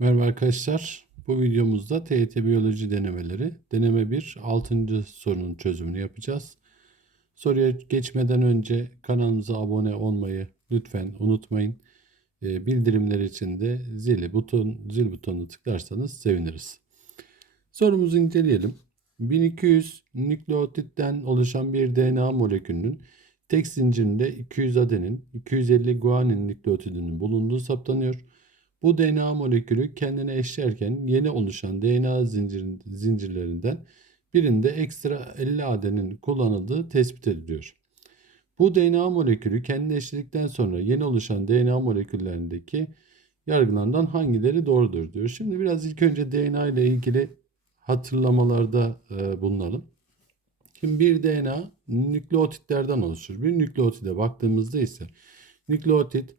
Merhaba arkadaşlar. Bu videomuzda TYT Biyoloji denemeleri, deneme 1, 6. sorunun çözümünü yapacağız. Soruya geçmeden önce kanalımıza abone olmayı lütfen unutmayın. Ee, Bildirimler için de zili buton, zil butonunu tıklarsanız seviniriz. Sorumuzu inceleyelim. 1200 nükleotitten oluşan bir DNA molekülünün tek zincirinde 200 adenin, 250 guanin nükleotidinin bulunduğu saptanıyor. Bu DNA molekülü kendine eşlerken yeni oluşan DNA zincirin, zincirlerinden birinde ekstra 50 adenin kullanıldığı tespit ediliyor. Bu DNA molekülü kendine eşledikten sonra yeni oluşan DNA moleküllerindeki yargılardan hangileri doğrudur diyor. Şimdi biraz ilk önce DNA ile ilgili hatırlamalarda e, bulunalım. Şimdi bir DNA nükleotitlerden oluşur. Bir nükleotide baktığımızda ise nükleotit,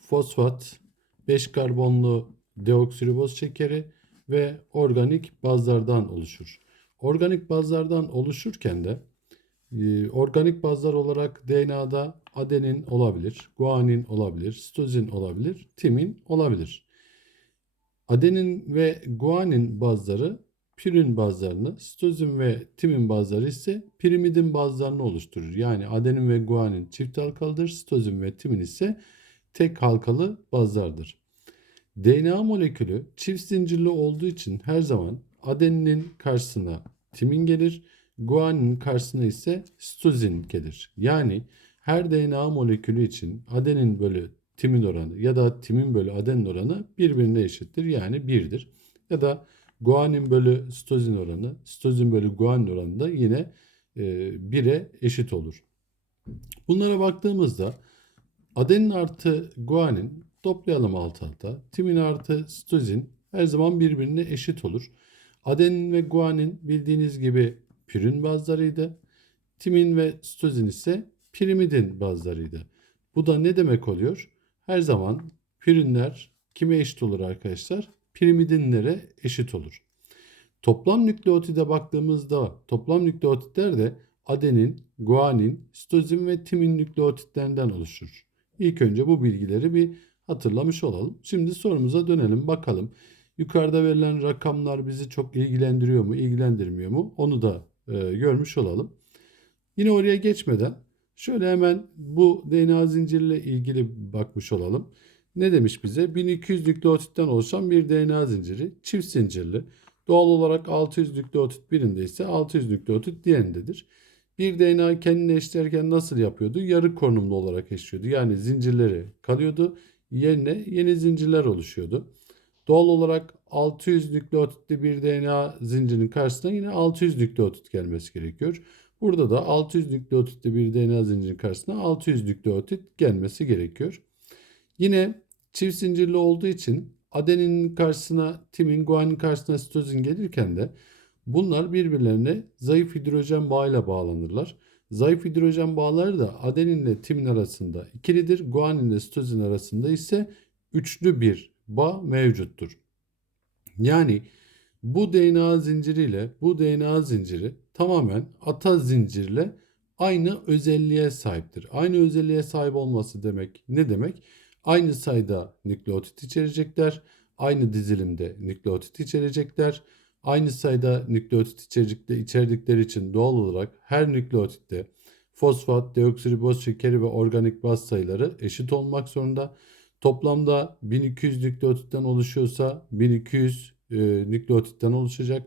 fosfat, 5 karbonlu deoksiriboz şekeri ve organik bazlardan oluşur. Organik bazlardan oluşurken de e, organik bazlar olarak DNA'da adenin olabilir, guanin olabilir, sitozin olabilir, timin olabilir. Adenin ve guanin bazları pirin bazlarını, sitozin ve timin bazları ise pirimidin bazlarını oluşturur. Yani adenin ve guanin çift halkalıdır, sitozin ve timin ise tek halkalı bazlardır. DNA molekülü çift zincirli olduğu için her zaman adeninin karşısına timin gelir, guaninin karşısına ise sitozin gelir. Yani her DNA molekülü için adenin bölü timin oranı ya da timin bölü adenin oranı birbirine eşittir. Yani 1'dir. Ya da guanin bölü sitozin oranı, sitozin bölü guanin oranı da yine 1'e eşit olur. Bunlara baktığımızda adenin artı guanin toplayalım alt alta. Timin artı sitozin her zaman birbirine eşit olur. Adenin ve guanin bildiğiniz gibi pürin bazlarıydı. Timin ve sitozin ise pirimidin bazlarıydı. Bu da ne demek oluyor? Her zaman pürinler kime eşit olur arkadaşlar? Pirimidinlere eşit olur. Toplam nükleotide baktığımızda toplam nükleotitler de adenin, guanin, sitozin ve timin nükleotitlerinden oluşur. İlk önce bu bilgileri bir hatırlamış olalım. Şimdi sorumuza dönelim bakalım. Yukarıda verilen rakamlar bizi çok ilgilendiriyor mu, ilgilendirmiyor mu? Onu da e, görmüş olalım. Yine oraya geçmeden şöyle hemen bu DNA zinciriyle ilgili bakmış olalım. Ne demiş bize? 1200 nükleotitten oluşan bir DNA zinciri. Çift zincirli. Doğal olarak 600 nükleotit birinde ise 600 nükleotit diğerindedir. Bir DNA kendini eşlerken nasıl yapıyordu? Yarı konumlu olarak eşliyordu. Yani zincirleri kalıyordu. Yerine yeni zincirler oluşuyordu. Doğal olarak 600 nükleotitli bir DNA zincirinin karşısına yine 600 nükleotit gelmesi gerekiyor. Burada da 600 nükleotitli bir DNA zincirinin karşısına 600 nükleotit gelmesi gerekiyor. Yine çift zincirli olduğu için adenin karşısına timin, guanin karşısına sitozin gelirken de bunlar birbirlerine zayıf hidrojen bağıyla bağlanırlar. Zayıf hidrojen bağları da adenin ile timin arasında ikilidir. Guanin ile sitozin arasında ise üçlü bir bağ mevcuttur. Yani bu DNA zinciriyle bu DNA zinciri tamamen ata zincirle aynı özelliğe sahiptir. Aynı özelliğe sahip olması demek ne demek? Aynı sayıda nükleotit içerecekler. Aynı dizilimde nükleotit içerecekler. Aynı sayıda nükleotit içerikte içerdikleri için doğal olarak her nükleotitte fosfat, deoksiriboz şekeri ve organik baz sayıları eşit olmak zorunda. Toplamda 1200 nükleotitten oluşuyorsa 1200 e, nükleotitten oluşacak.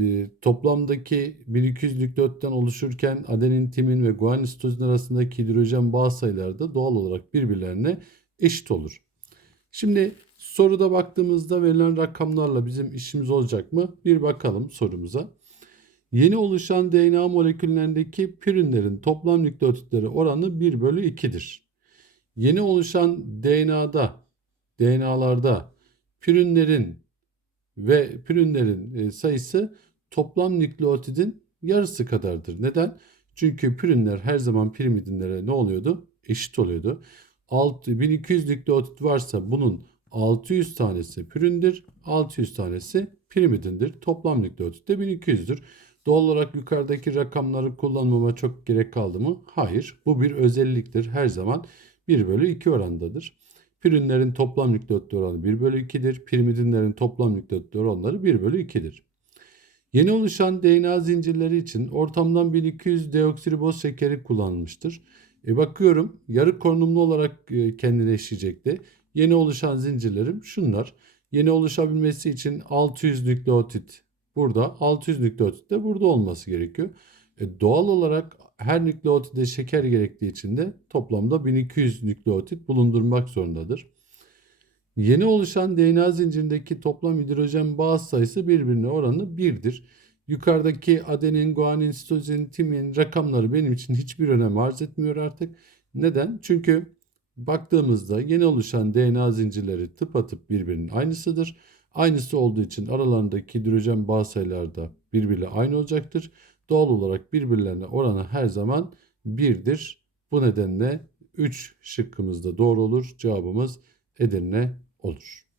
E, toplamdaki 1200 nükleotitten oluşurken adenin, timin ve guanin sitozin arasındaki hidrojen bağ sayıları da doğal olarak birbirlerine eşit olur. Şimdi soruda baktığımızda verilen rakamlarla bizim işimiz olacak mı? Bir bakalım sorumuza. Yeni oluşan DNA moleküllerindeki pürinlerin toplam nükleotitleri oranı 1 bölü 2'dir. Yeni oluşan DNA'da, DNA'larda pürinlerin ve pürinlerin e, sayısı toplam nükleotidin yarısı kadardır. Neden? Çünkü pürinler her zaman pirimidinlere ne oluyordu? Eşit oluyordu. 1200 nükleotit varsa bunun 600 tanesi pürindir, 600 tanesi pirimidindir. Toplam nükleotit de 1200'dür. Doğal olarak yukarıdaki rakamları kullanmama çok gerek kaldı mı? Hayır. Bu bir özelliktir. Her zaman 1 bölü 2 orandadır. Pürünlerin toplam nükleotit oranı 1 bölü 2'dir. Pirimidinlerin toplam nükleotit oranları 1 bölü 2'dir. Yeni oluşan DNA zincirleri için ortamdan 1200 deoksiriboz şekeri kullanılmıştır. E bakıyorum yarı korunumlu olarak e, kendine eşleyecekti. Yeni oluşan zincirlerim şunlar. Yeni oluşabilmesi için 600 nükleotit burada, 600 nükleotit de burada olması gerekiyor. E doğal olarak her nükleotide şeker gerektiği için de toplamda 1200 nükleotit bulundurmak zorundadır. Yeni oluşan DNA zincirindeki toplam hidrojen bağ sayısı birbirine oranı 1'dir. Yukarıdaki adenin, guanin, sitozin, timin rakamları benim için hiçbir önem arz etmiyor artık. Neden? Çünkü baktığımızda yeni oluşan DNA zincirleri tıpatıp birbirinin aynısıdır. Aynısı olduğu için aralarındaki hidrojen bağ sayıları da birbiriyle aynı olacaktır. Doğal olarak birbirlerine oranı her zaman 1'dir. Bu nedenle 3 şıkkımız da doğru olur. Cevabımız Edirne olur.